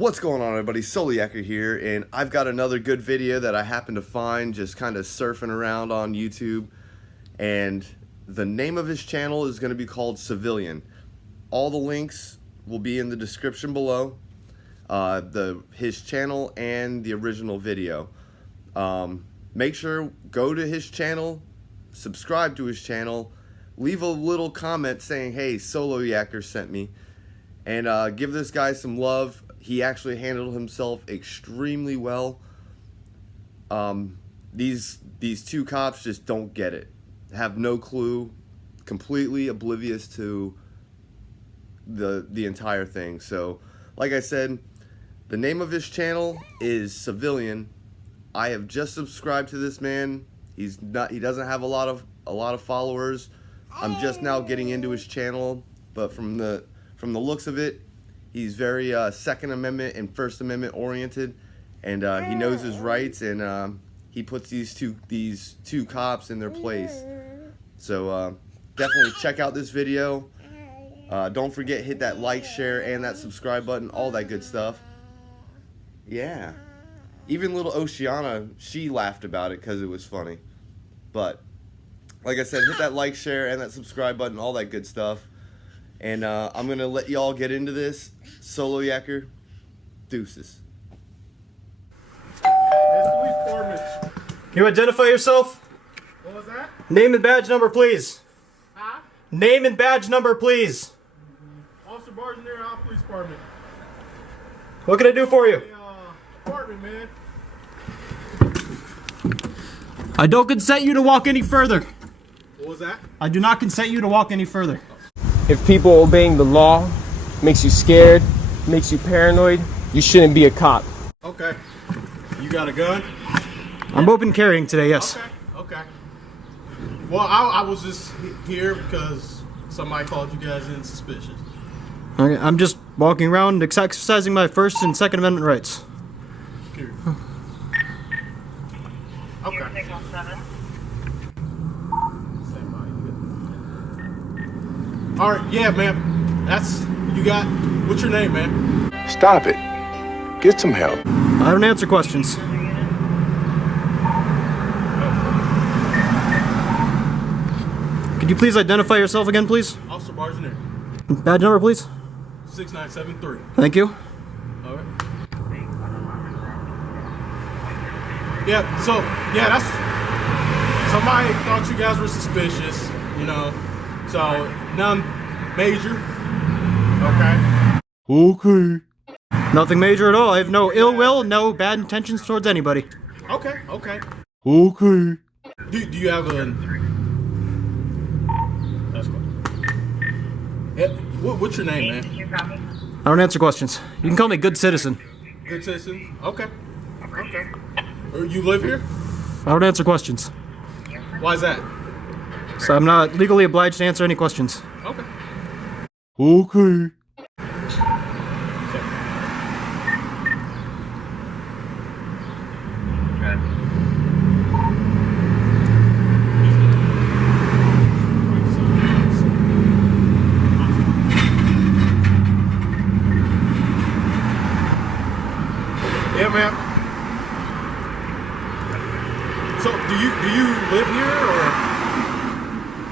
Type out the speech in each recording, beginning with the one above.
What's going on, everybody? Solo Yakker here, and I've got another good video that I happened to find just kind of surfing around on YouTube, and the name of his channel is going to be called Civilian. All the links will be in the description below, his channel and the original video. Make sure, go to his channel, subscribe to his channel, leave a little comment saying, hey, Solo Yakker sent me, and give this guy some love. He actually handled himself extremely well. These two cops just don't get it, have no clue, completely oblivious to the entire thing. So, like I said, the name of his channel is Civilian. I have just subscribed to this man. He doesn't have a lot of followers. I'm just now getting into his channel, but from the looks of it, he's very Second Amendment and First Amendment oriented, and he knows his rights, and he puts these two cops in their place. So definitely check out this video. Don't forget, hit that like, share, and that subscribe button, all that good stuff. Yeah, even little Oceana, she laughed about it because it was funny. But like I said, hit that like, share, and that subscribe button, all that good stuff. And I'm going to let y'all get into this. Solo Yakker, deuces. Can you identify yourself? What was that? Name and badge number, please. Huh? Name and badge number, please. Officer Bargeneer, our police department. What can I do for you? Department, man. I don't consent you to walk any further. What was that? I do not consent you to walk any further. If people obeying the law makes you scared, makes you paranoid, you shouldn't be a cop. Okay. You got a gun? I'm open carrying today, yes. Okay. Well, I was just here because somebody called you guys in suspicious. Okay, I'm just walking around exercising my First and Second Amendment rights. Okay. All right, yeah, man. What's your name, man? Stop it. Get some help. I don't answer questions. Could you please identify yourself again, please? Officer Bargeneer. Badge number, please. 6973. Thank you. All right. That's somebody thought you guys were suspicious, you know. So none major. Okay. Nothing major at all. I have no ill will, no bad intentions towards anybody. Okay. Okay. Do you have a? That's cool. Yeah. What's your name, man? I don't answer questions. You can call me Good Citizen. Good citizen. Okay. You live here? I don't answer questions. Why is that? So I'm not legally obliged to answer any questions. Okay. Okay. Yeah, man. So, do you live here, or?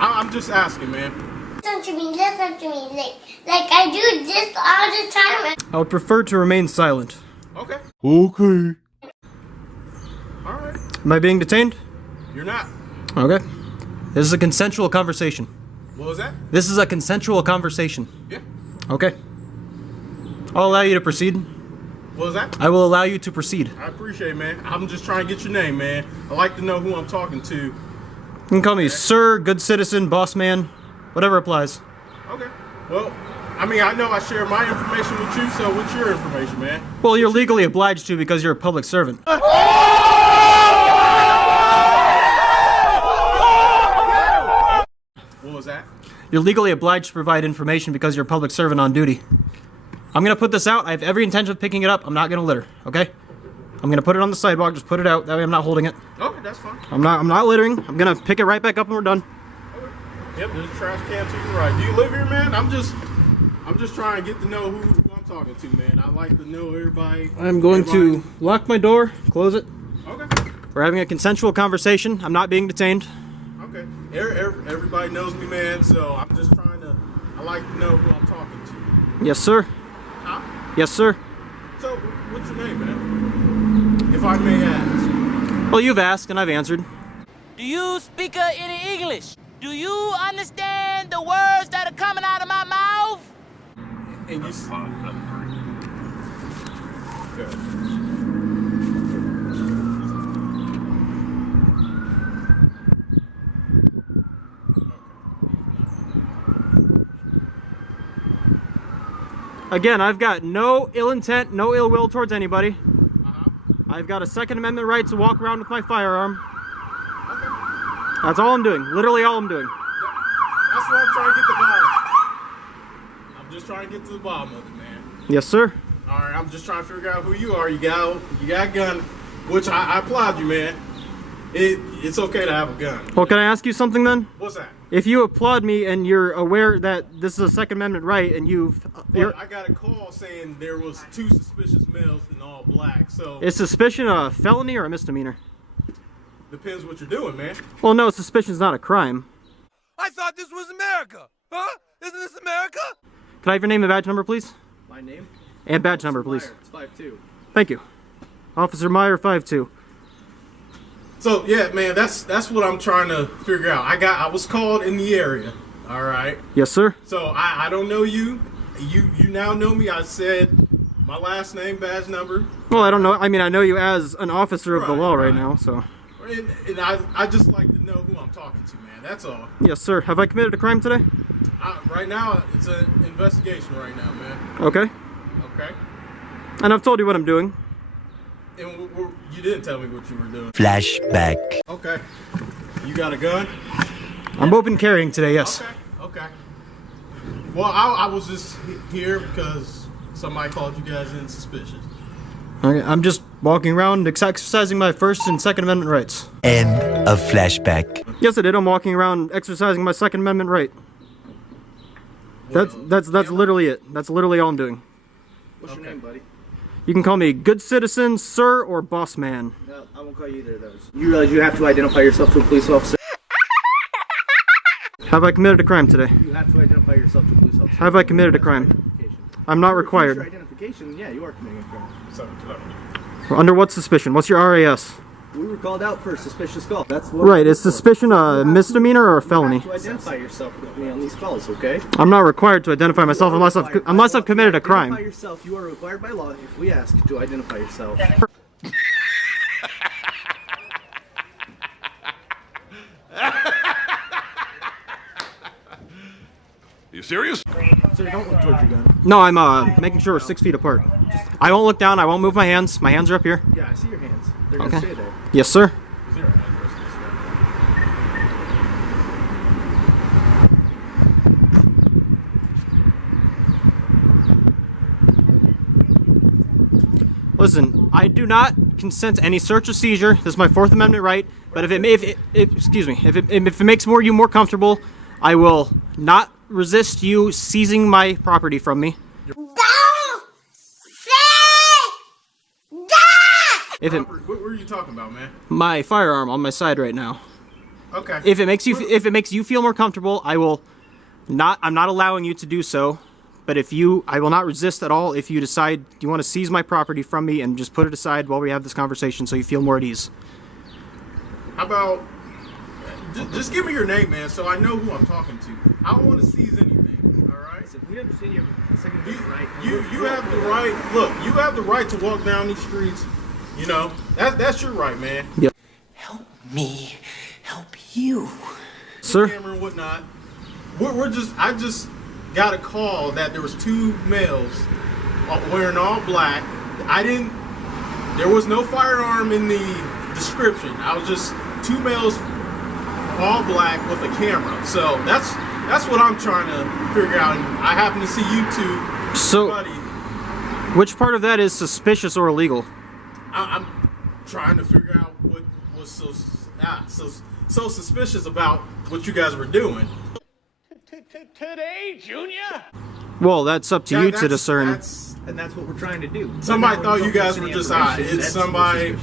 I'm just asking, man. Listen to me, like I do this all the time. I would prefer to remain silent. Okay. Okay. All right. Am I being detained? You're not. Okay. This is a consensual conversation. What was that? This is a consensual conversation. Yeah. Okay. I'll allow you to proceed. What was that? I will allow you to proceed. I appreciate it, man. I'm just trying to get your name, man. I like to know who I'm talking to. You can call me Sir, Good Citizen, Boss Man, whatever applies. Okay. Well, I mean, I know I share my information with you, so what's your information, man? Well, you're legally obliged to because you're a public servant. What was that? You're legally obliged to provide information because you're a public servant on duty. I'm going to put this out. I have every intention of picking it up. I'm not going to litter, okay? I'm going to put it on the sidewalk. Just put it out. That way I'm not holding it. Okay, that's fine. I'm not littering. I'm going to pick it right back up when we're done. Okay. Yep, there's a trash can to your right. Do you live here, man? I'm just trying to get to know who I'm talking to, man. I like to know everybody. I'm going to lock my door, close it. Okay. We're having a consensual conversation. I'm not being detained. Okay. Everybody knows me, man, so I'm just trying to, I like to know who I'm talking to. Yes, sir. Huh? Yes, sir. So, what's your name, man? If I may ask. Well, you've asked and I've answered. Do you speak any English? Do you understand the words that are coming out of my mouth? And you okay. Again, I've got no ill intent, no ill will towards anybody. I've got a Second Amendment right to walk around with my firearm. Okay. That's all I'm doing. Literally all I'm doing. That's what I'm trying to get to the bottom. I'm just trying to get to the bottom of it, man. Yes, sir. All right, I'm just trying to figure out who you are. You got a gun, which I applaud you, man. It's okay to have a gun. Well, can I ask you something then? What's that? If you applaud me and you're aware that this is a Second Amendment right and Well, I got a call saying there was 2 suspicious males in all black, so is suspicion a felony or a misdemeanor? depends what you're doing, man. Well, no, suspicion's not a crime. I thought this was America. Huh? Isn't this America? Can I have your name and badge number, please? My name? And badge number, please. It's 5'2". Thank you. Officer Meyer, 5'2". So yeah, man, that's what I'm trying to figure out. I was called in the area. All right. Yes, sir. So I don't know you. You now know me. I said my last name, badge number. Well, I don't know. I mean, I know you as an officer of the law right now, so. And I just like to know who I'm talking to, man. That's all. Yes, sir. Have I committed a crime today? Right now, it's an investigation right now, man. Okay. Okay. And I've told you what I'm doing. And you didn't tell me what you were doing. Flashback. Okay. You got a gun? I'm open carrying today, yes. Okay. Well, I was just here because somebody called you guys in suspicious. Okay, I'm just walking around exercising my First and Second Amendment rights. End of flashback. Yes, I did. I'm walking around exercising my Second Amendment right. That's literally it. That's literally all I'm doing. What's your name, buddy? You can call me good citizen, sir, or boss man. No, I won't call you either of those. You realize you have to identify yourself to a police officer? Have I committed a crime today? You have to identify yourself to a police officer. Have I committed a crime? I'm not For required. future identification, yeah, you are committing a crime. Under what suspicion? What's your RAS? We were called out for a suspicious call. That's what. Right, is suspicion a misdemeanor or a felony? You have to identify yourself with me on these calls, okay? I'm not required to identify myself unless I've committed a crime. Identify yourself. You are required by law if we ask to identify yourself. You serious? Sir, don't look towards your gun. No, I'm making sure we're 6 feet apart. I won't look down. I won't move my hands. My hands are up here. Yeah, I see your hands. They're gonna stay there. Yes, sir. Is there an address Listen, I do not consent to any search or seizure. This is my Fourth Amendment right. But if it makes you more comfortable, I will not resist you seizing my property from me. What were you talking about, man? My firearm on my side right now. Okay. If it makes you feel more comfortable, I'm not allowing you to do so. But I will not resist at all if you decide you want to seize my property from me and just put it aside while we have this conversation so you feel more at ease. How about just give me your name, man, so I know who I'm talking to. I don't want to seize anything. All right. Listen, we understand you have a Second Amendment right. You have the right. Look, you have the right to walk down these streets. You know, that's your right, man. Yep. Help me help you. Sir? Camera and whatnot. I just got a call that there was 2 males wearing all black. There was no firearm in the description. I was just 2 males all black with a camera. So that's what I'm trying to figure out. And I happen to see you 2. So, buddy. Which part of that is suspicious or illegal? I'm trying to figure out what was so suspicious about what you guys were doing. Today, Junior? Well, that's up to you to discern. And that's what we're trying to do. Somebody thought you guys were just hot. It's somebody.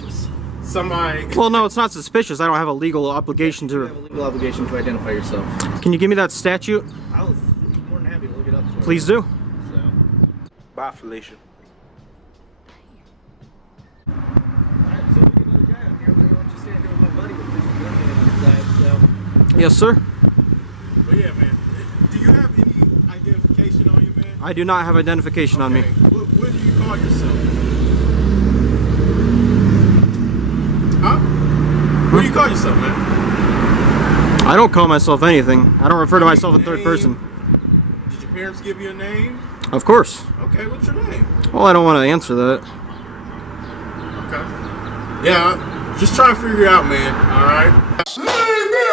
Well, no, it's not suspicious. I don't have a legal obligation You have a legal obligation to identify yourself. Can you give me that statute? I'll be more than happy to look it up for you. Please do. So. Bye, Felicia. Alright, so we get another guy up here. I'm gonna let you stand here with my buddy with this gun on the side, so. Yes, sir. But yeah, man. Do you have any identification on you, man? I do not have identification on me. What do you call yourself? Huh? What do you call yourself, man? I don't call myself anything. I don't refer to myself in third person. Did your parents give you a name? Of course. Okay, what's your name? Well, I don't want to answer that. Okay. Yeah, just trying to figure it out, man. Alright? Leave me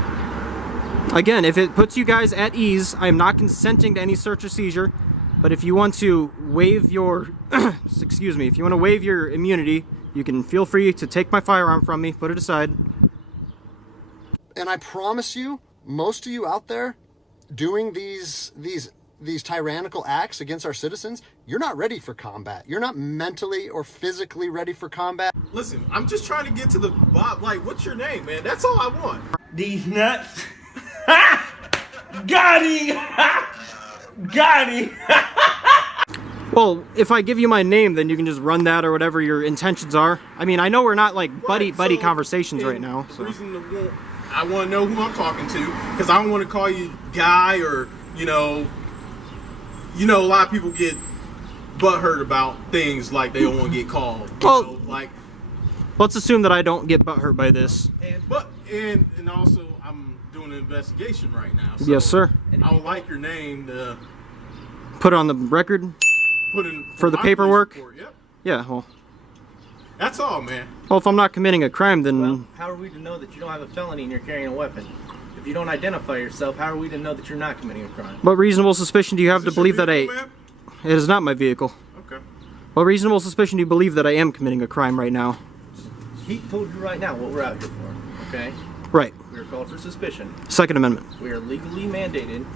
alone! Again, if it puts you guys at ease, I am not consenting to any search or seizure. But if you want to waive your, excuse me, if you want to waive your immunity, you can feel free to take my firearm from me, put it aside. And I promise you, most of you out there doing these tyrannical acts against our citizens, you're not ready for combat. You're not mentally or physically ready for combat. Listen, I'm just trying to get to the bottom. Like, what's your name, man? That's all I want. These nuts. Got him! Got him! Well, if I give you my name, then you can just run that or whatever your intentions are. I mean, I know we're not like buddy conversations right now. So. I want to know who I'm talking to, because I don't want to call you guy or, you know, a lot of people get butthurt about things like they don't want to get called. Well, like, let's assume that I don't get butthurt by this. And also I'm doing an investigation right now. So Yes, sir. I would like your name to put it on the record. Put in for the paperwork. Yep. Yeah. Well. That's all, man. Well, if I'm not committing a crime, then. Well, how are we to know that you don't have a felony and you're carrying a weapon? If you don't identify yourself, how are we to know that you're not committing a crime? What reasonable suspicion do you have to believe that man? It is not my vehicle. Okay. What reasonable suspicion do you believe that I am committing a crime right now? He told you right now what we're out here for, okay? Right. We're called for suspicion. Second Amendment. We are legally mandated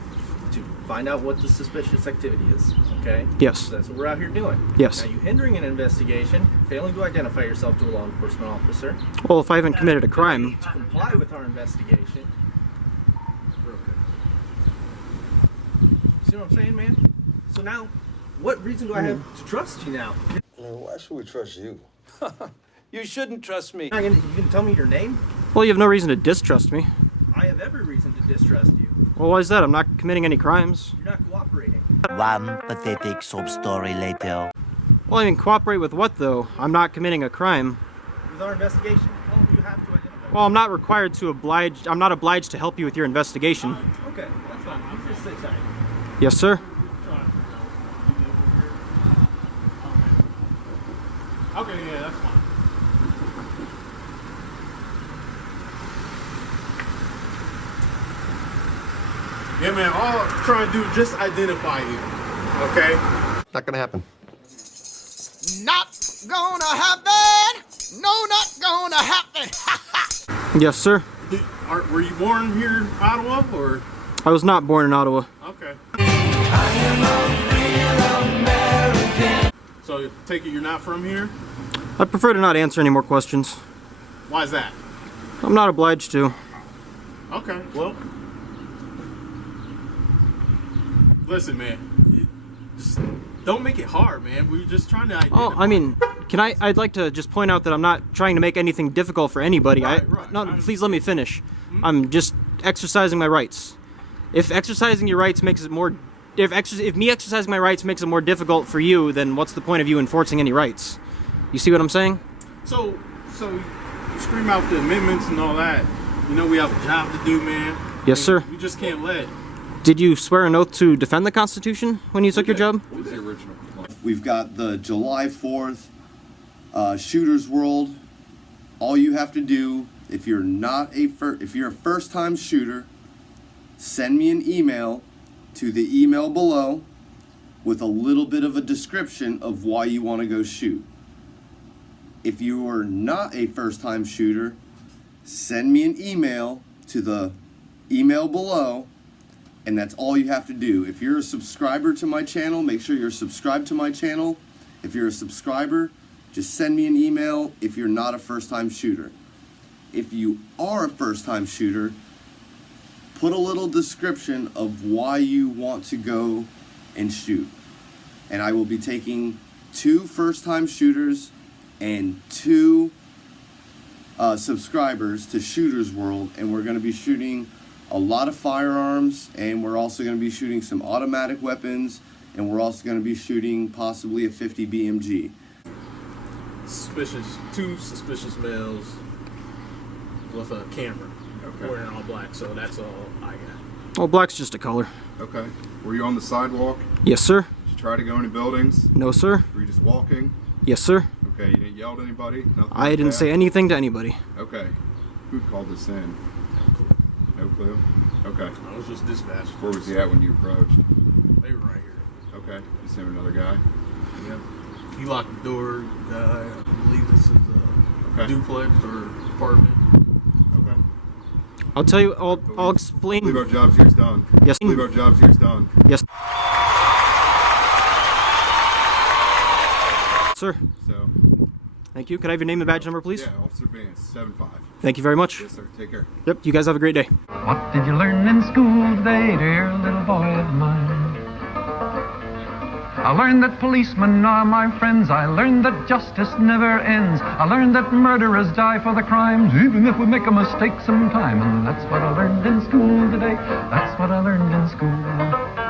to find out what the suspicious activity is, okay? Yes. So that's what we're out here doing. Yes. Now, you hindering an investigation, failing to identify yourself to a law enforcement officer. Well, if I haven't committed a crime. To comply with our investigation. We're okay. See what I'm saying, man? So now, what reason do I have to trust you now? Why should we trust you? You shouldn't trust me. You can tell me your name? Well, you have no reason to distrust me. I have every reason to distrust you. Well, why is that? I'm not committing any crimes. You're not cooperating. One pathetic sob story later. Well, I mean, cooperate with what, though? I'm not committing a crime. With our investigation, you have to identify. Well, I'm not required to oblige. I'm not obliged to help you with your investigation. Okay, that's fine. You just sit tight. Yes, sir. Okay, yeah, that's fine. Yeah, man, all I'm trying to do is just identify you, okay? Not gonna happen. Not gonna happen! No, not gonna happen! Yes, sir. Were you born here in Ottawa, or? I was not born in Ottawa. Okay. So, take it you're not from here? I'd prefer to not answer any more questions. Why is that? I'm not obliged to. Okay, well. Listen, man. Just don't make it hard, man. We're just trying to identify. Oh, I mean, I'd like to just point out that I'm not trying to make anything difficult for anybody. Please let me finish. Mm-hmm. I'm just exercising my rights. If exercising your rights makes it more, if me exercising my rights makes it more difficult for you, then what's the point of you enforcing any rights? You see what I'm saying? So you scream out the amendments and all that. You know we have a job to do, man. Yes, sir. We just can't let. Did you swear an oath to defend the Constitution when you took your job? What was the original? We've got the July 4th Shooter's World. All you have to do, if you're a first-time shooter, send me an email to the email below with a little bit of a description of why you want to go shoot. If you are not a first-time shooter, send me an email to the email below And that's all you have to do. If you're a subscriber to my channel, make sure you're subscribed to my channel. If you're a subscriber, just send me an email if you're not a first-time shooter. If you are a first-time shooter, put a little description of why you want to go and shoot. And I will be taking 2 first-time shooters and 2 subscribers to Shooter's World, and we're going to be shooting a lot of firearms, and we're also going to be shooting some automatic weapons, and we're also going to be shooting possibly a 50 BMG. Two suspicious males with a camera, wearing all black. So that's all I got. Well, black's just a color. Okay. Were you on the sidewalk? Yes, sir. Did you try to go into buildings? No, sir. Were you just walking? Yes, sir. Okay. You didn't yell at anybody? Nothing I like didn't that? say anything to anybody. Okay. Who called this in? No clue. Okay. I was just dispatched. Where was he at when you approached? They were right here. Okay. You seen another guy? Yeah. He locked the door. I believe this is a duplex or apartment. Okay. I'll tell you. I'll explain. Believe our job's here's done. Yes. Believe our job's here's done. Yes. Sir. So. Thank you. Could I have your name and badge number, please? Yeah, Officer Vance, 7-5. Thank you very much. Yes, sir. Take care. Yep. You guys have a great day. What did you learn in school today, dear little boy of mine? I learned that policemen are my friends. I learned that justice never ends. I learned that murderers die for the crimes, even if we make a mistake sometime. And that's what I learned in school today. That's what I learned in school.